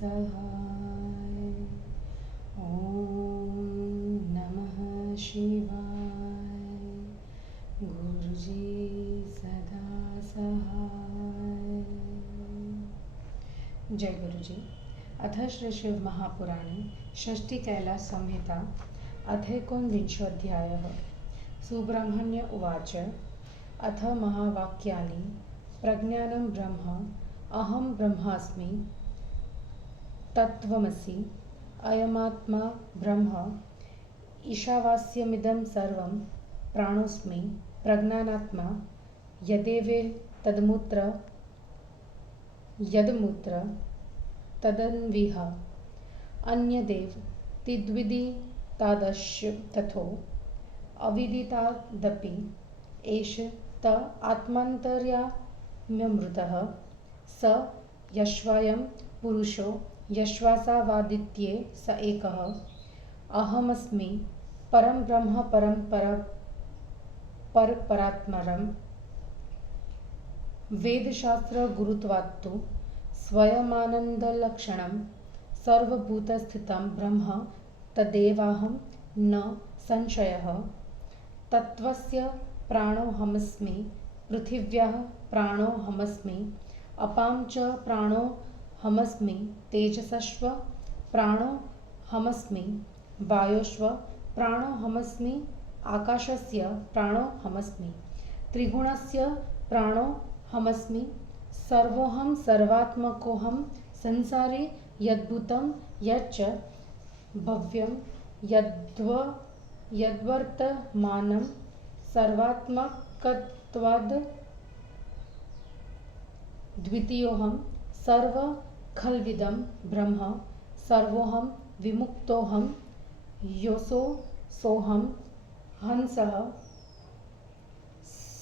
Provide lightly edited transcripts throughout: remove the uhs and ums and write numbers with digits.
सहाय। ओम नमः शिवाय। गुरुजी सदा सहाय। जय गुरुजी। अथ श्री शिव महापुराणे षष्ठी कैलास संहिता अथैकोनविंशोऽध्यायः। सुब्रह्मण्य उवाच। अथ महावाक्यानि प्रज्ञानं ब्रह्म अहं ब्रह्मास्मि तत्त्वमसि अयमात्मा ब्रह्म ईशावास्यमिदं सर्वं प्राणोऽस्मि प्रज्ञानात्मा यदमूत्र तदन्विह अन्यदेव तिद्विदितादश्च तथो अविदितादपि एष त आत्मान्तर्याम्यमृतः स यश्वयं पुरुषो यश्वासावादित्ये स एकः अहमस्मि परं ब्रह्म परपरात्मरं वेदशास्त्रगुरुत्वात्तु स्वयमानन्दलक्षणं सर्वभूतस्थितं ब्रह्म तदेवाहं न संशयः। तत्त्वस्य प्राणोऽहमस्मि पृथिव्याः प्राणोऽहमस्मि अपां च प्राणोऽहमस्मि तेजसस्व प्राणोऽहमस्मि वायोस्व प्राणोऽहमस्मि आकाशस्य प्राणोऽहमस्मि त्रिगुणस्य प्राणोऽहमस्मि सर्वोऽहं सर्वात्मकोऽहं संसारे यद्भूतं यच्च भव्यं यद्वर्तमानं सर्वात्मकत्वाद् द्वितीयोऽहं सर्वखल्विदं ब्रह्म सर्वोऽहं विमुक्तोऽहं सोऽहं हंसः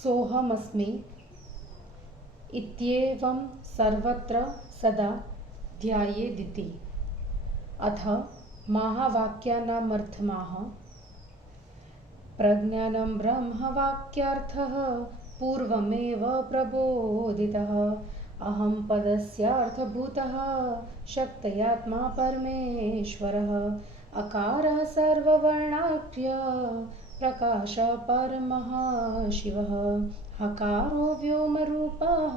सोऽहमस्मि इत्येवं सर्वत्र सदा ध्यायेदिति। अथ महावाक्यानामर्थमाः। प्रज्ञानं ब्रह्मवाक्यार्थः पूर्वमेव प्रबोधितः अहं पदस्यार्थभूतः शक्त्यात्मा परमेश्वरः अकारः सर्ववर्णाख्य प्रकाश परमः शिवः हकारो व्योमरूपः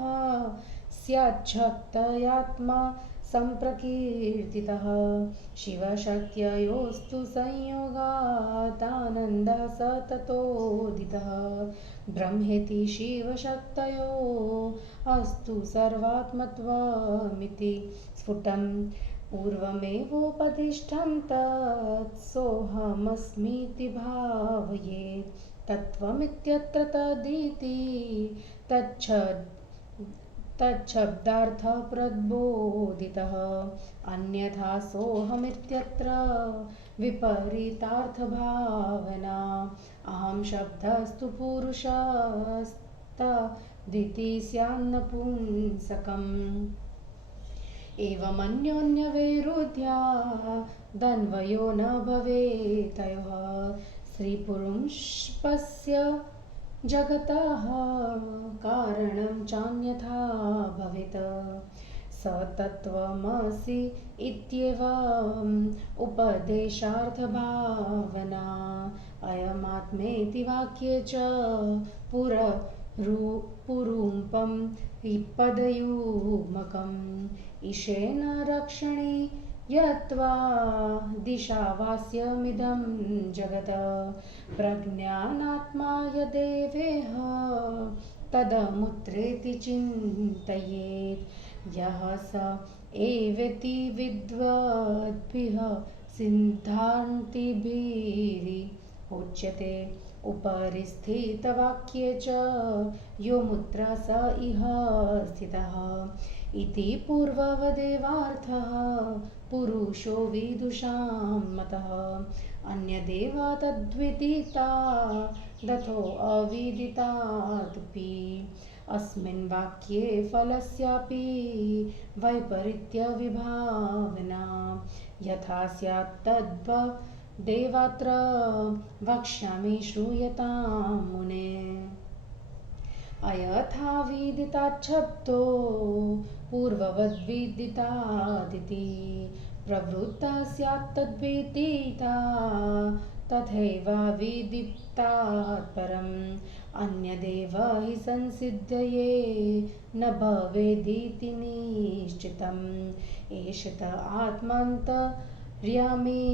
स्याच्छक्त्यात्मा सम्प्रकीर्तितः शिवशक्त्ययोस्तु संयोगादानन्दः स ततोदितः ब्रह्मेति शिवशक्तयो अस्तु सर्वात्मत्वमिति स्फुटं पूर्वमेवोपदिष्टं तत्सोऽहमस्मीति भावयेत् तत्त्वमित्यत्र तदिति तच्छब्दार्थः प्रबोधितः अन्यथा सोऽहमित्यत्र विपरीतार्थभावना अहं शब्दस्तु पुरुषस्तदिति स्यान्नपुंसकम् एवमन्योन्यवैरुध्यादन्वयो न भवेत् तयोः स्त्रीपुरुषस्य जगतः कारणं चान्यथा भवेत् स तत्त्वमसि इत्येवम् उपदेशार्थभावना अयमात्मेति वाक्ये च पुरूपं पदयुग्मकम् ईशेन रक्षणे यत्वा दिशावास्यमिदं जगत् प्रज्ञानात्मा यदेवेह तदमुत्रेति चिन्तयेत् यः स एवेति विद्वद्भिः सिद्धान्तिभिरुच्यते उपरि स्थितवाक्ये च यो मुत्र स इह स्थितः इति पूर्ववदेवार्थः पुरुषो विदुषां मतः अन्यदेव तद्विदिता दथो अविदितादपि अस्मिन् वाक्ये फलस्यापि वैपरीत्यविभावना यथा स्यात् तद्वदेवात्र वक्ष्यामि श्रूयतां मुने। अयथा विदिताच्छब्दो पूर्ववद्विदितादिति प्रवृत्तः स्यात् तद्विदिता तथैव विदितात् परम् अन्यदेव हि संसिद्धये न भवेदिति निश्चितम् एष त आत्मान्तर्यामी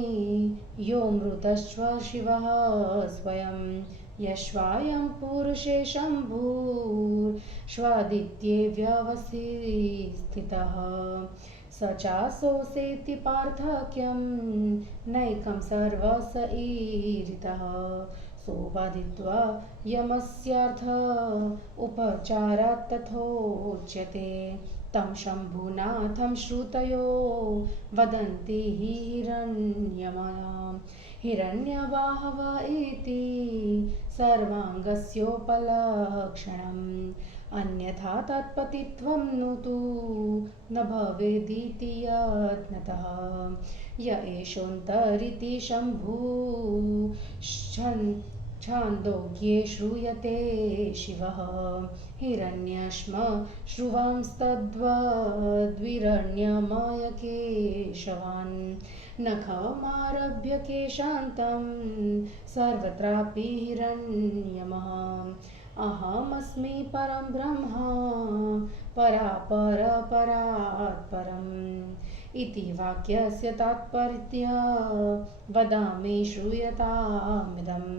यो मृतश्च शिवः स्वयं यश्वायं पुरुषे शम्भुर्ष्वादित्ये व्यवस्थितः स चासोऽसेति पार्थक्यं नैकं सर्वस ईरितः सोपादित्वा यमस्यार्थ उपचारात् तथोच्यते तं शम्भुनाथं श्रुतयो वदन्ति हिरण्यवाहव इति सर्वाङ्गस्योपलक्षणम् अन्यथा तत्पतित्वं नु तु न भवेदिति यत्नतः य एषोऽन्तरिति शम्भुः छान्दोग्ये श्रूयते शिवः हिरण्यश्मश्रुवांस्तद्वद्विरण्यमयकेशवान् नखमारभ्य केशान्तं सर्वत्रापि हिरण्यमः अहमस्मि परं ब्रह्म परात् परम् इति वाक्यस्य तात्पर्य वदामि श्रूयतामिदम्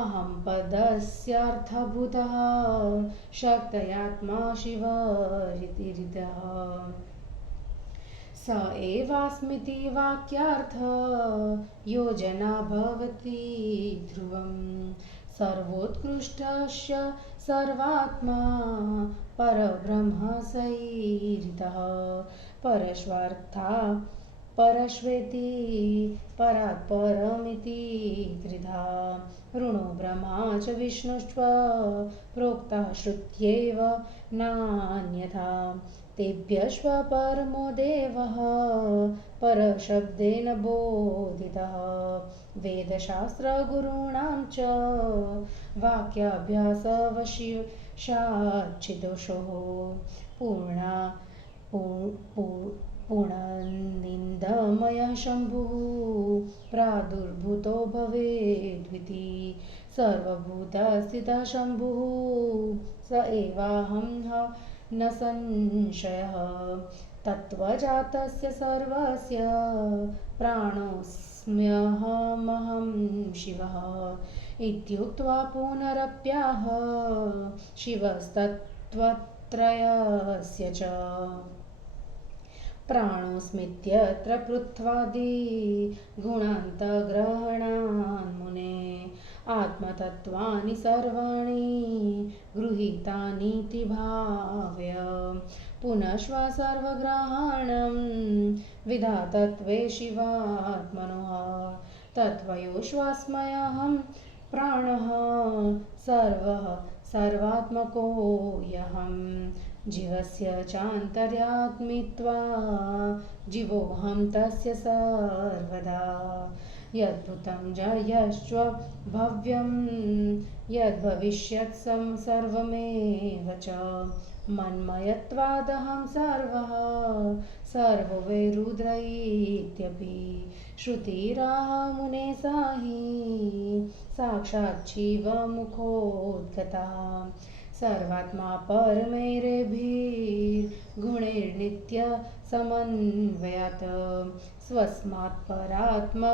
अहं पदस्यार्थभूतः शक्तयात्मा शिवरितिरितः स एवास्मिति वाक्यार्थ योजना भवति ध्रुवम् सर्वोत्कृष्टस्य सर्वात्मा परब्रह्म सैरितः परस्वार्था परस्वेति परात् परमिति त्रिधा ऋणो ब्रह्मा च विष्णुश्च प्रोक्तः श्रुत्येव नान्यथा तेभ्यश्व परमो देवः परशब्देन बोधितः वेदशास्त्रगुरूणां च वाक्याभ्यासवशिषाच्छिदोषो पूर्णनिन्दमयः शम्भुः प्रादुर्भूतो भवेद्विति सर्वभूतस्थितः शम्भुः स एवाहं न संशयः तत्त्वजातस्य सर्वस्य प्राणोऽस्म्यहमहं शिवः इत्युक्त्वा पुनरप्याह शिवस्तत्त्वत्रयस्य च प्राणोऽस्मीत्यत्र पृथ्वादि गुणान्तग्रहणान्मुने आत्मतत्त्वानि सर्वाणि गृहीतानीति भाव्य पुनश्व सर्वग्रहाणं विधातत्वे शिवात्मनः तत्त्वयोश्वास्मयहं प्राणः सर्वः सर्वात्मको यहं जीवस्य चान्तर्यात्मित्वा जीवोऽहं तस्य सर्वदा यद्भूतं यश्च भव्यं यद्भविष्यत् सर्वमेव च मन्मयत्वादहं सर्वः सर्वो वै रुद्र इत्यपि श्रुतिराह मुने साहि साक्षात् शिवमुखोद्गता सर्वात्मा परमैरेभिर्गुणैर्नित्य समन्वयात् स्वस्मात् परात्मा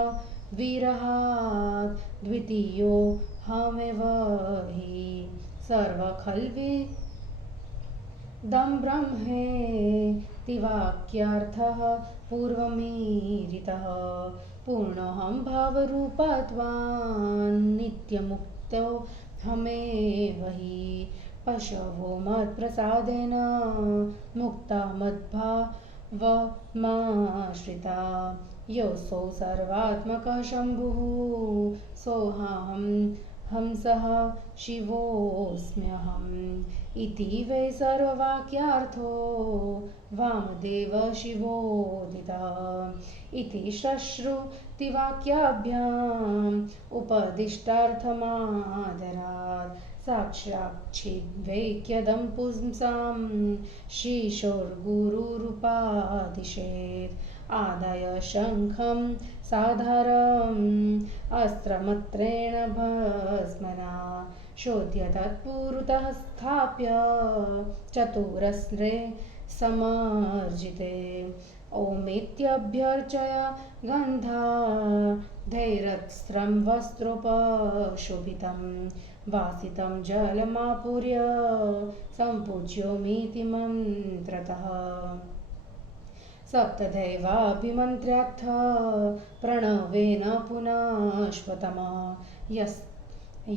विरहात् द्वितीयो हमेव हि सर्वखल्विदं ब्रह्मेति वाक्यार्थः पूर्वमीरितः पूर्णोऽहं भावरूपत्वान् नित्यमुक्तो हमेव हि पशवो मत्प्रसादेन मुक्ता मद्भावमाश्रिता योऽसौ सर्वात्मकः शम्भुः सोऽहं हंसः शिवोऽस्म्यहम् इति वै सर्ववाक्यार्थो वामदेव शिवोदितः इति श्रुतिवाक्याभ्याम् उपदिष्टार्थमादरात् साक्षाच्छिद्वैक्यदं पुंसां शिशोर्गुरुरुपादिशेत् आदाय शङ्खं साधारम् अस्त्रमत्रेण भस्मना शोध्य तत्पुरतः स्थाप्य चतुरस्रे समर्जिते ओमित्यभ्यर्चय गन्धाधैरस्त्रं वस्त्रोपशोभितं वासितं जलमापूर्य सम्पूज्योमीति मन्त्रतः सप्तदैवाभिमन्त्र्याथ प्रणवेन पुनश्वतमा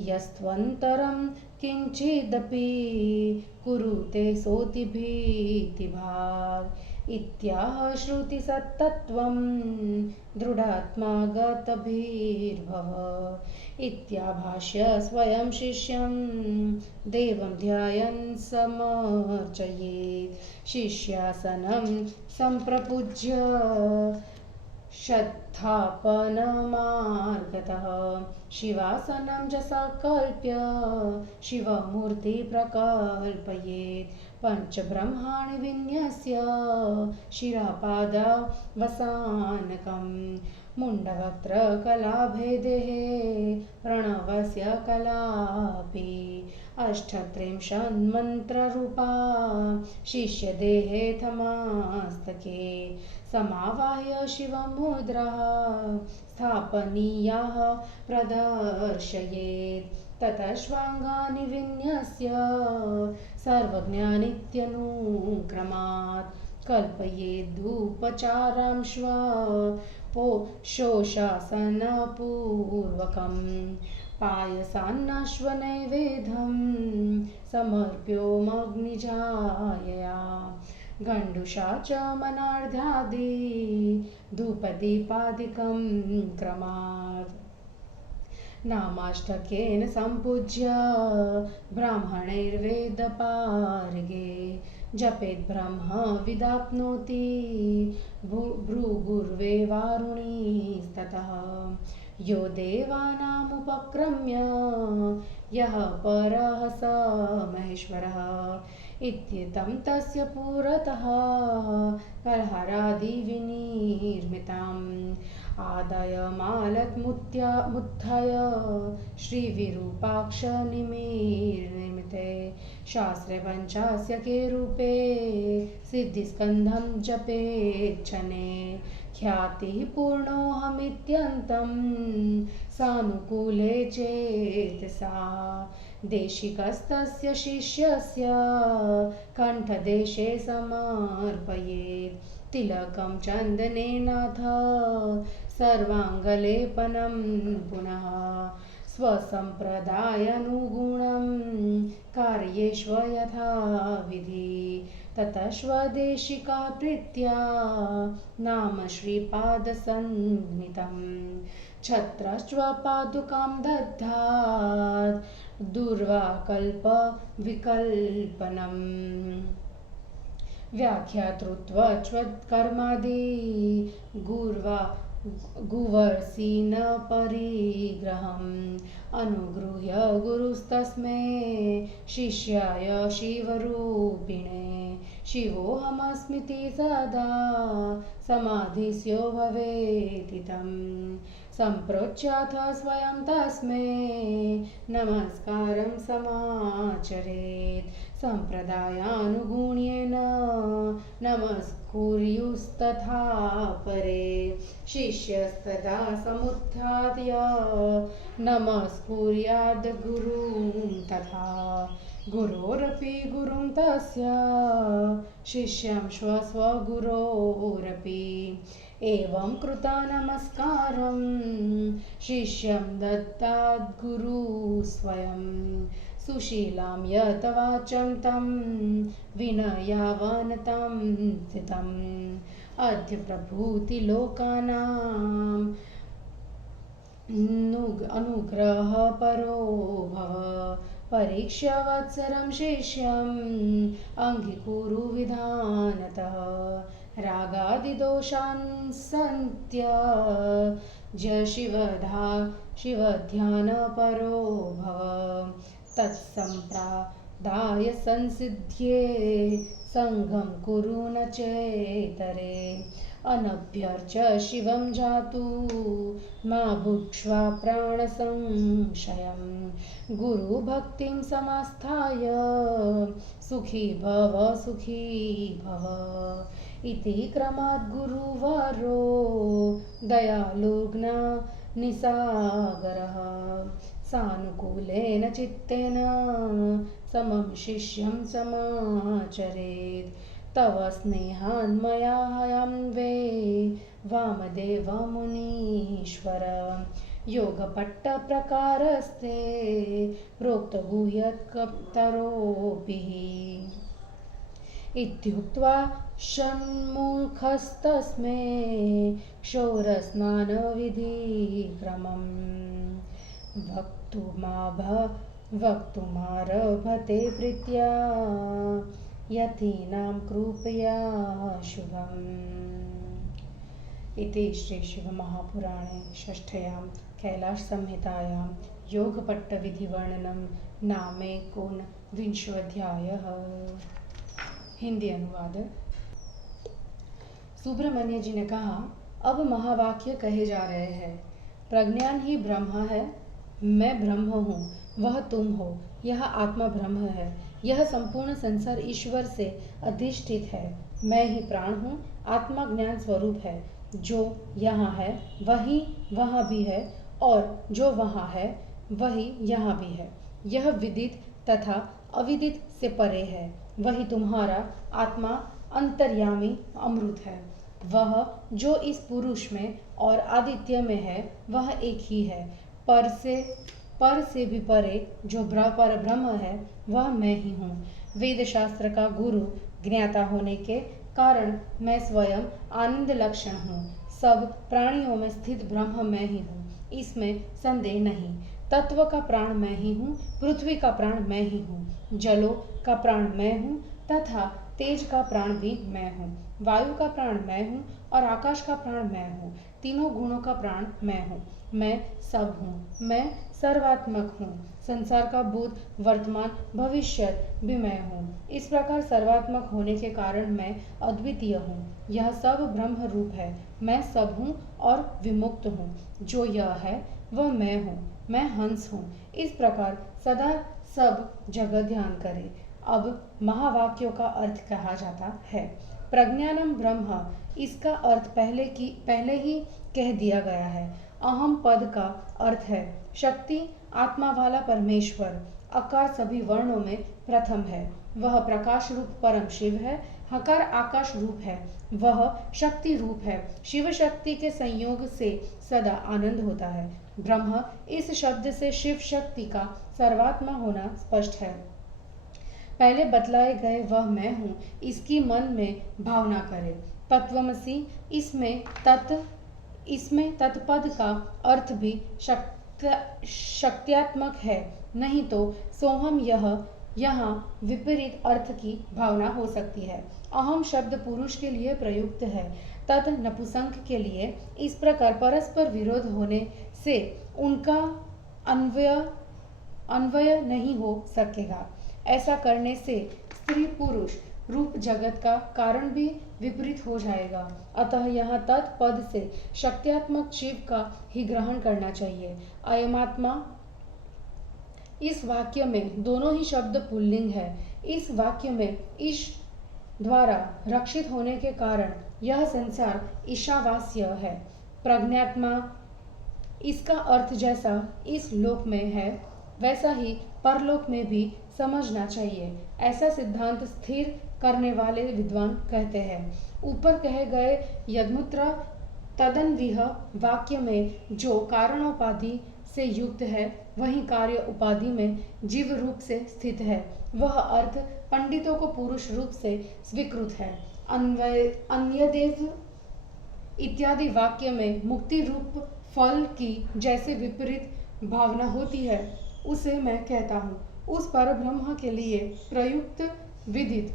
यस्त्वन्तरं किञ्चिदपि कुरुते सोतिभीतिभाग् इत्याह श्रुतिसत्तत्त्वं दृढात्मा गतभिर्भव इत्याभाष्य स्वयं शिष्यं देवं ध्यायन् समर्चयेत् शिष्यासनं सम्प्रपूज्य शतापनमार्गतः शिवासनं च सकल्प्य शिवमूर्ति प्रकल्पयेत् पञ्चब्रह्माणि विन्यस्य शिरापादवसानकं मुण्डवक्त्रकलाभेदेः प्रणवस्य कलापि अष्टत्रिंशन्मन्त्ररूपा शिष्यदेहे थमास्तके समावाह्य शिवमुद्राः स्थापनीयाः प्रदर्शयेत् ततश्वाङ्गानि विन्यस्य सर्वज्ञानित्यनुक्रमात् कल्पयेदुपचारां शोषासनपूर्वकं पायसान्नश्वनैवेद्यं समर्प्योमग्निजायया गण्डुषा च मनार्ध्यादि धूपदीपादिकं क्रमात् नामाष्टकेन सम्पूज्य ब्राह्मणैर्वेदपारगे जपेत् ब्रह्म विदाप्नोति भृगुर्वे वारुणीस्ततः यो देवानामुपक्रम्य यः परः स महेश्वरः इत्येतं तस्य पुरतः कलहरादिविनिर्मिताम् आदाय मालत्मुत्थाय श्रीविरूपाक्षनिर्मिते शास्त्रे पञ्चास्य के रूपे सिद्धिस्कन्धं जपेच्छने ख्यातिः पूर्णोऽहमित्यन्तं सानुकूले चेतसा देशिकस्तस्य शिष्यस्य कण्ठदेशे समर्पयेत् तिलकं चन्दनेनाथ सर्वाङ्गलेपनं पुनः स्वसम्प्रदायानुगुणं कार्येष्व यथाविधि ततः स्वदेशिका प्रीत्या नाम श्रीपादसन्नितं छत्रश्चपादुकां दद्धात् दुर्वाकल्पविकल्पनम् व्याख्यातृत्वच्वत्कर्मादि गुवर्सीन परिग्रहम् अनुगृह्य गुरुस्तस्मै शिष्याय शिवरूपिणे शिवोऽहमस्मीति सदा समाधिस्यो भवेदितं सम्प्रोच्याथ स्वयं तस्मै नमस्कारं समाचरेत् सम्प्रदायानुगुण्येन नमस्कुर्युस्तथा परे शिष्यस्तदा समुत्थाय नमस्कुर्याद् गुरुं तथा गुरोरपि गुरुं तस्य शिष्यं स्वस्वगुरोरपि एवं कृता नमस्कारं शिष्यं दत्ताद् गुरु स्वयं सुशीलां यत वाचं तं विनयावनतं स्थितम् अद्य प्रभूतिलोकानां अनुग्रह परो भव परीक्ष्य वत्सरं शिष्यम् अङ्गीकुरु विधानतः रागादिदोषान् सन्त्यज्य शिवध्यानपरो भव तत्सम्प्रादाय संसिद्ध्ये संघं कुरु न चेतरे अनभ्यर्च शिवं जातु मा भुक्ष्वा प्राणसंशयं गुरुभक्तिं समास्थाय सुखी भव इति क्रमात् गुरुवरो दयालुघ्ना निसागरः सानुकूलेन चित्तेन समं शिष्यं समाचरेत् तव स्नेहान्मयाहं वे वामदेव मुनीश्वर योगपट्टप्रकारस्ते प्रोक्तगुह्यत्कप्तरोऽपिः इत्युक्त्वा षण्मुखस्तस्मै क्षौरस्नानविधिक्रमम् वक्तुमारभते प्रीत्या यतीनां कृपया शुभम्। इति श्री शिवमहापुराणे षष्ठयां कैलाससंहितायां योगपट्टविधिवर्णनं नामेकोनविंशोऽध्यायः। हिंदी अनुवाद। सुब्रमण्य जी ने कहा, अब महावाक्य कहे जा रहे हैं। प्रज्ञान ही ब्रह्म है, मैं ब्रह्म हूँ, वह तुम हो, यह आत्मा ब्रह्म है, यह संपूर्ण संसार ईश्वर से अधिष्ठित है, मैं ही प्राण हूँ, आत्मा ज्ञान स्वरूप है, जो यहाँ है वही वहाँ भी है और जो वहाँ है वही यहाँ भी है। यह विदित तथा अविदित से परे है, वही तुम्हारा आत्मा अंतर्यामी अमृत है। वह जो इस पुरुष में और आदित्य में है वह एक ही है। पर से भी परे जो पर ब्रह्म है वह मैं ही हूँ। वेद शास्त्र का गुरु ज्ञाता होने के कारण मैं स्वयं आनंद लक्षण हूँ। सब प्राणियों में स्थित ब्रह्म मैं ही हूँ, इसमें संदेह नहीं। तत्व का प्राण मैं ही हूँ, पृथ्वी का प्राण मैं ही हूँ, जलों का प्राण मैं हूँ तथा तेज का प्राण भी मैं हूँ, वायु का प्राण मैं हूँ और आकाश का प्राण मैं हूँ, तीनों गुणों का प्राण मैं हूँ। मैं सब हूँ, मैं सर्वात्मक हूँ, संसार का भूत वर्तमान भविष्य भी मैं हूँ। इस प्रकार सर्वात्मक होने के कारण मैं अद्वितीय हूँ। यह सब ब्रह्म रूप है, मैं सब हूँ और विमुक्त हूँ। जो यह है वह मैं हूँ, मैं हंस हूँ। इस प्रकार सदा सब जगह ध्यान करें। अब महावाक्यों का अर्थ कहा जाता है। प्रज्ञानम ब्रह्म, इसका अर्थ पहले ही कह दिया गया है। अहम पद का अर्थ है शक्ति, आत्मा वाला परमेश्वर। अकार सभी वर्णों में प्रथम है, वह प्रकाश रूप परम शिव है। हकार आकाश रूप है, वह शक्ति रूप है। शिव शक्ति के संयोग से सदा आनंद होता है। ब्रह्म इस शब्द से शिव शक्ति का सर्वात्मा होना स्पष्ट है। पहले बतलाए गए वह मैं हूँ, इसकी मन में भावना करें। तत्वमसि, इसमें तत्पद का अर्थ भी शक्त्यात्मक है, नहीं तो सोहम यहाँ विपरीत अर्थ की भावना हो सकती है। अहम शब्द पुरुष के लिए प्रयुक्त है, तत् नपुंसक के लिए। इस प्रकार परस्पर विरोध होने से उनका अन्वय नहीं हो सकेगा। ऐसा करने से स्त्री पुरुष रूप जगत का कारण भी विपरीत हो जाएगा। अतः यहाँ तत्पद से शक्त्यात्मक शिव का ही ग्रहण करना चाहिए। अयमात्मा, इस वाक्य में दोनों ही शब्द पुल्लिंग है। इस वाक्य में ईश द्वारा रक्षित होने के कारण यह संसार ईशावास्य है। प्रज्ञात्मा, इसका अर्थ जैसा इस लोक में है वैसा ही परलोक में भी समझना चाहिए। ऐसा सिद्धांत स्थिर करने वाले विद्वान कहते हैं। ऊपर कहे गए यदमुत्रा तदन्विह वाक्य में जो कारणोपाधि से युक्त है वही कार्य उपाधि में जीव रूप से स्थित है। वह अर्थ पंडितों को पुरुष रूप से स्वीकृत है। अन्यदेव इत्यादि वाक्य में मुक्ति रूप फल की जैसे विपरीत भावना होती है, उसे मैं कहता हूँ। उस परब्रह्म के लिए प्रयुक्त विदित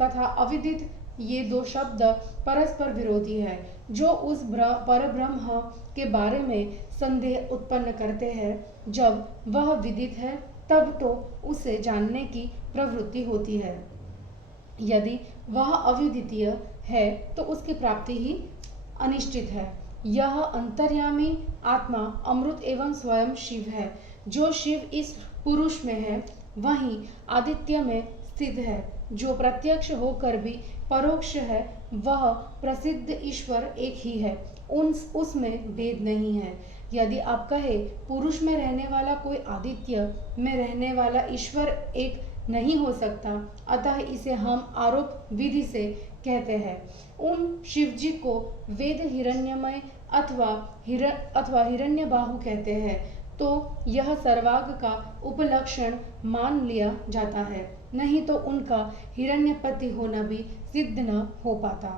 तथा अविदित ये दो शब्द परस्पर विरोधी है। जो उस परब्रह्म के बारे में संदेह उत्पन्न करते हैं, जब वह विदित है तब तो उसे जानने की प्रवृत्ति होती है। यदि वह अद्वितीय है तो उसकी प्राप्ति ही अनिश्चित है। यह अंतर्यामी आत्मा अमृत एवं स्वयं शिव है। जो शिव इस पुरुष में है वही आदित्य में स्थित है। जो प्रत्यक्ष होकर भी परोक्ष है वह प्रसिद्ध ईश्वर एक ही है, उसमें भेद नहीं है। यदि आप कहे पुरुष में रहने वाला कोई आदित्य में रहने वाला ईश्वर एक नहीं हो सकता, अतः इसे हम आरोप विधि से कहते हैं। उन शिवजी को वेद हिरण्यमय अथवा हिरण्यबाहु कहते हैं, तो यह सर्वांग का उपलक्षण मान लिया जाता है, नहीं तो उनका हिरण्यपति होना भी सिद्ध न हो पाता।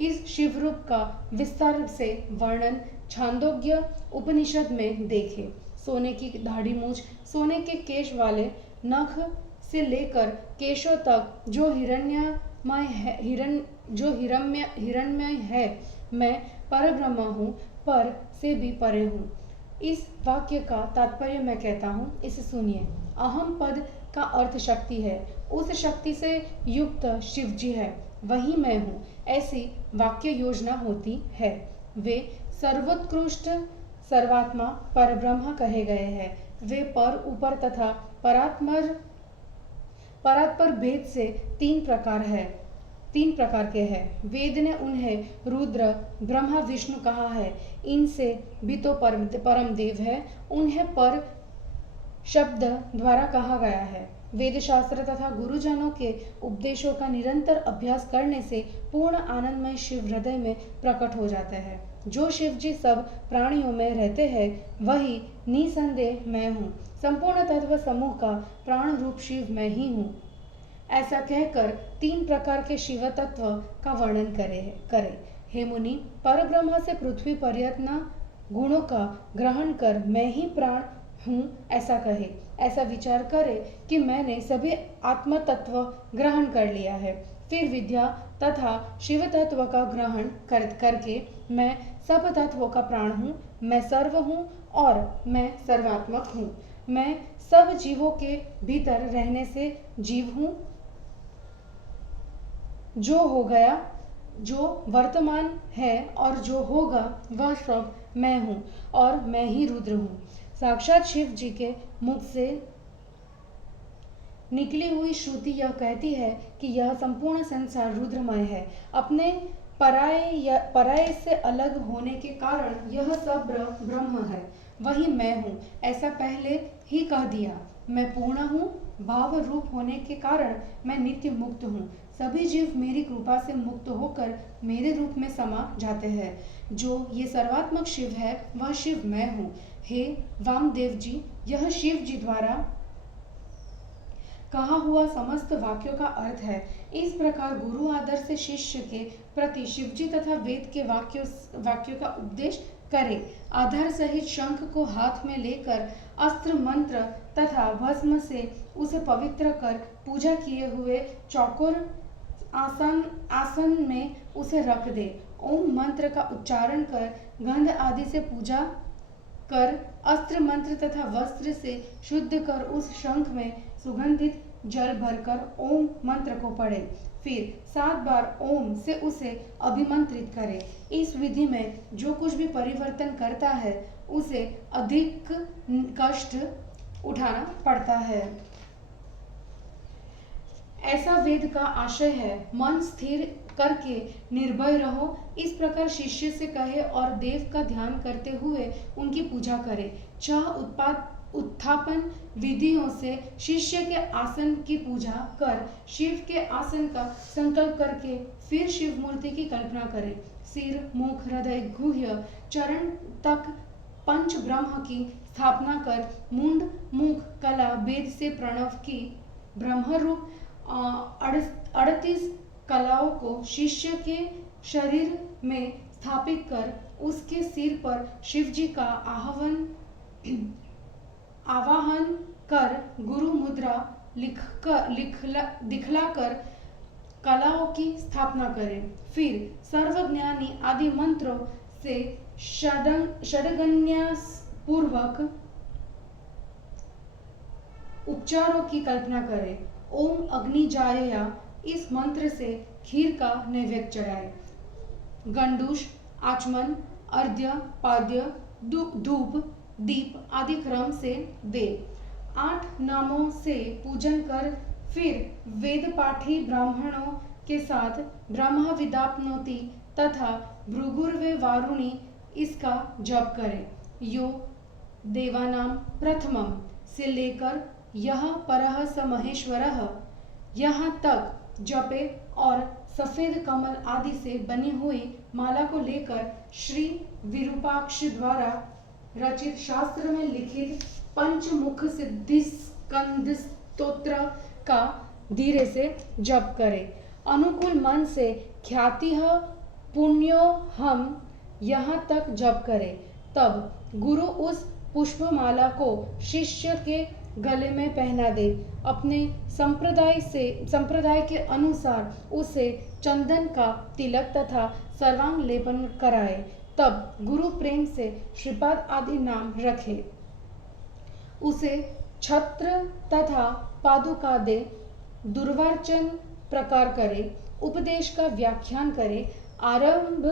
इस शिवरूप का विस्तार से वर्णन छांदोग्य उपनिषद में देखें। सोने की दाढ़ी मूछ, सोने के केश वाले नख से लेकर केशों तक जो हिरण्यमय है, मैं परब्रह्म हूँ, पर से भी परे हूँ। इस वाक्य का तात्पर्य मैं कहता हूँ, इसे सुनिए। अहम पद का अर्थ शक्ति है। उस शक्ति से युक्त शिवजी है, वही मैं हूँ, ऐसी वाक्य योजना होती है। वे सर्वोत्कृष्ट सर्वात्मा परब्रह्म कहे गए हैं। वे पर, ऊपर तथा परात्पर भेद से तीन प्रकार के हैं। वेद ने उन्हें रुद्र, ब्रह्मा, विष्णु कहा है। इनसे भी तो परम देव है, उन्हें पर शब्द द्वारा कहा गया है। वेद शास्त्र तथा गुरुजनों के उपदेशों का निरंतर अभ्यास करने से पूर्ण आनंदमय शिव हृदय में प्रकट हो जाते हैं। जो शिव जी सब प्राणियों में रहते हैं वही निसंदेह मैं हूँ। संपूर्ण तत्व समूह का प्राण रूप शिव मैं ही हूँ। ऐसा कहकर तीन प्रकार के शिव तत्व का वर्णन करे। हे मुनि, परब्रह्म से पृथ्वी पर्यंत गुणों का ग्रहण कर मैं ही प्राण हूँ ऐसा कहे। ऐसा विचार करे कि मैंने सभी आत्म तत्व ग्रहण कर लिया है। फिर विद्या तथा शिव तत्व का ग्रहण करके मैं सब तत्वों का प्राण हूँ, मैं सर्व हूँ और मैं सर्वात्मक हूँ। मैं सब जीवों के भीतर रहने से जीव हूँ। जो हो गया, जो वर्तमान है और जो होगा वह सब मैं हूँ और मैं ही रुद्र हूँ। साक्षात शिव जी के मुख से निकली हुई श्रुति यह कहती है कि यह संपूर्ण संसार रुद्रमय है। अपने पराये से अलग होने के कारण यह सब ब्रह्म है, वही मैं हूँ, ऐसा पहले ही कह दिया। मैं पूर्ण हूँ, भाव रूप होने के कारण मैं नित्य मुक्त हूँ। सभी जीव मेरी कृपा से मुक्त होकर मेरे रूप में समा जाते हैं। जो ये सर्वात्मक शिव है वह शिव मैं हूँ। हे वामदेव जी, यह शिव जी द्वारा कहा हुआ समस्त वाक्यों का अर्थ है। इस प्रकार गुरु आदर से शिष्य के प्रति शिवजी तथा वेद के वाक्यों का उपदेश करे। आधार सहित शंख को हाथ में लेकर अस्त्र मंत्र तथा भस्म से उसे पवित्र कर पूजा किए हुए चौकोर आसन में उसे रख दे। ओम मंत्र का उच्चारण कर गंध आदि से पूजा कर अस्त्र मंत्र तथा वस्त्र से शुद्ध कर उस शंख में सुगंधित जल भरकर ओम मंत्र को पढ़े। फिर 7 बार ओम से उसे अभिमंत्रित करे। इस विधि में जो कुछ भी परिवर्तन करता है उसे अधिक कष्ट उठाना पड़ता है। ऐसा वेद का आशय है। मन स्थिर करके निर्भय रहो। इस प्रकार शिष्य से कहे और देव का ध्यान करते हुए उनकी पूजा करे। उत्थापन विधियों से शिष्य के आसन की पूजा कर शिव के आसन का संकल्प करके फिर शिव मूर्ति की कल्पना करें। सिर, मुख, हृदय, गुह्य, चरण तक पंच ब्रह्म की स्थापना कर मुंड, मुख, कला, वेद से प्रणव की ब्रह्म रूप 38 कलाओं को शिष्य के शरीर में स्थापित कर उसके सिर पर शिवजी का आवाहन कर गुरु मुद्रा दिखलाकर कलाओं की स्थापना करें। फिर सर्वज्ञानी आदि मंत्रों से षड्गन्यास पूर्वक उपचारों की कल्पना करें। ओम अग्नि जायया इस मंत्र से खीर का नैवेद्य चढ़ाए। गंडूश, आचमन, अर्घ्य, पाद्य, धूप, दीप आदि क्रम से दे। 8 नामों से पूजन कर फिर वेद पाठी ब्राह्मणों के साथ ब्रह्मा विदाप्नोति तथा भृगुर्वे वारुणी इसका जप करें। यो देवानां प्रथमम से लेकर यह परह स महेश्वरः यहाँ तक जपे और सफेद कमल आदि से बनी हुई माला को लेकर श्री विरूपाक्ष द्वारा रचित शास्त्र में लिखित पंचमुख सिद्धि स्कंद स्तोत्र का धीरे से जप करे। अनुकूल मन से ख्याति पुण्यो हम यहाँ तक जप करे। तब गुरु उस पुष्पमाला को शिष्य के गले में पहना दे। अपने संप्रदाय के अनुसार उसे चंदन का तिलक तथा सर्वांग लेपन कराए। तब गुरु प्रेम से श्रीपाद आदि नाम रखे। उसे छत्र तथा पादुका दे। दुर्वाचन प्रकार करे। उपदेश का व्याख्यान करे। आरंभ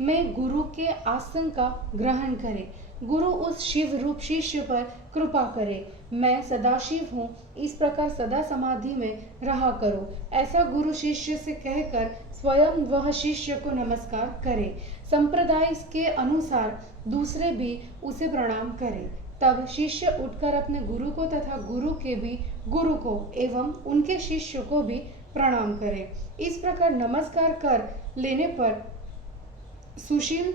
में गुरु के आसन का ग्रहण करे। गुरु उस शिव रूप शिष्य पर कृपा करे। मैं सदाशिव हूँ, इस प्रकार सदा समाधि में रहा करो। ऐसा गुरु शिष्य से कहकर स्वयं वह शिष्य को नमस्कार करे। संप्रदाय के अनुसार दूसरे भी उसे प्रणाम करें। तब शिष्य उठकर अपने गुरु को तथा गुरु के भी गुरु को एवं उनके शिष्य को भी प्रणाम करे। इस प्रकार नमस्कार कर लेने पर सुशील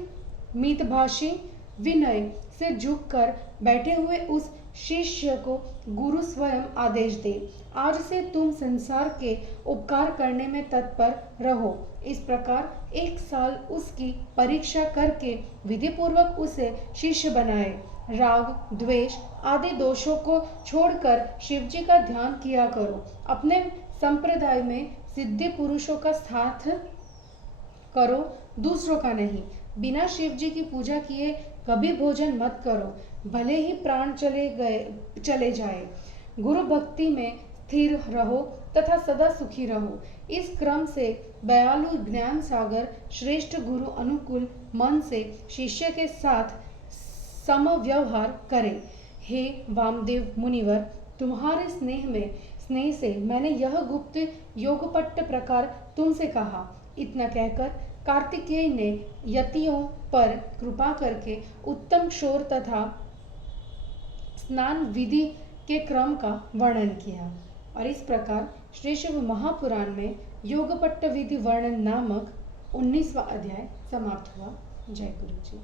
मितभाषी विनय से झुककर बैठे हुए उस शिष्य को गुरु स्वयं आदेश दे। आज से तुम संसार के उपकार करने में तत्पर रहो। इस प्रकार 1 साल उसकी परीक्षा करके विधि पूर्वक उसे शिष्य बनाए। राग, द्वेष आदि दोषों को छोड़कर शिवजी का ध्यान किया करो। अपने संप्रदाय में सिद्धि पुरुषों का साथ करो, दूसरों का नहीं। बिना शिवजी की पूजा किए कभी भोजन मत करो, भले ही प्राण चले जाए। गुरु भक्ति में स्थिर रहो तथा सदा सुखी रहो। इस क्रम से दयालु ज्ञान सागर श्रेष्ठ गुरु अनुकूल मन से शिष्य के साथ समव्यवहार करे। हे वामदेव मुनिवर, तुम्हारे स्नेह से मैंने यह गुप्त योगपट्ट प्रकार तुमसे कहा। इतना कहकर कार्तिकेय ने यतियों पर कृपा करके उत्तम शोर तथा स्नान विधि के क्रम का वर्णन किया। और इस प्रकार श्री शिव महापुराण में योगपट्ट विधि वर्णन नामक 19वां अध्याय समाप्त हुआ। जय गुरु जी।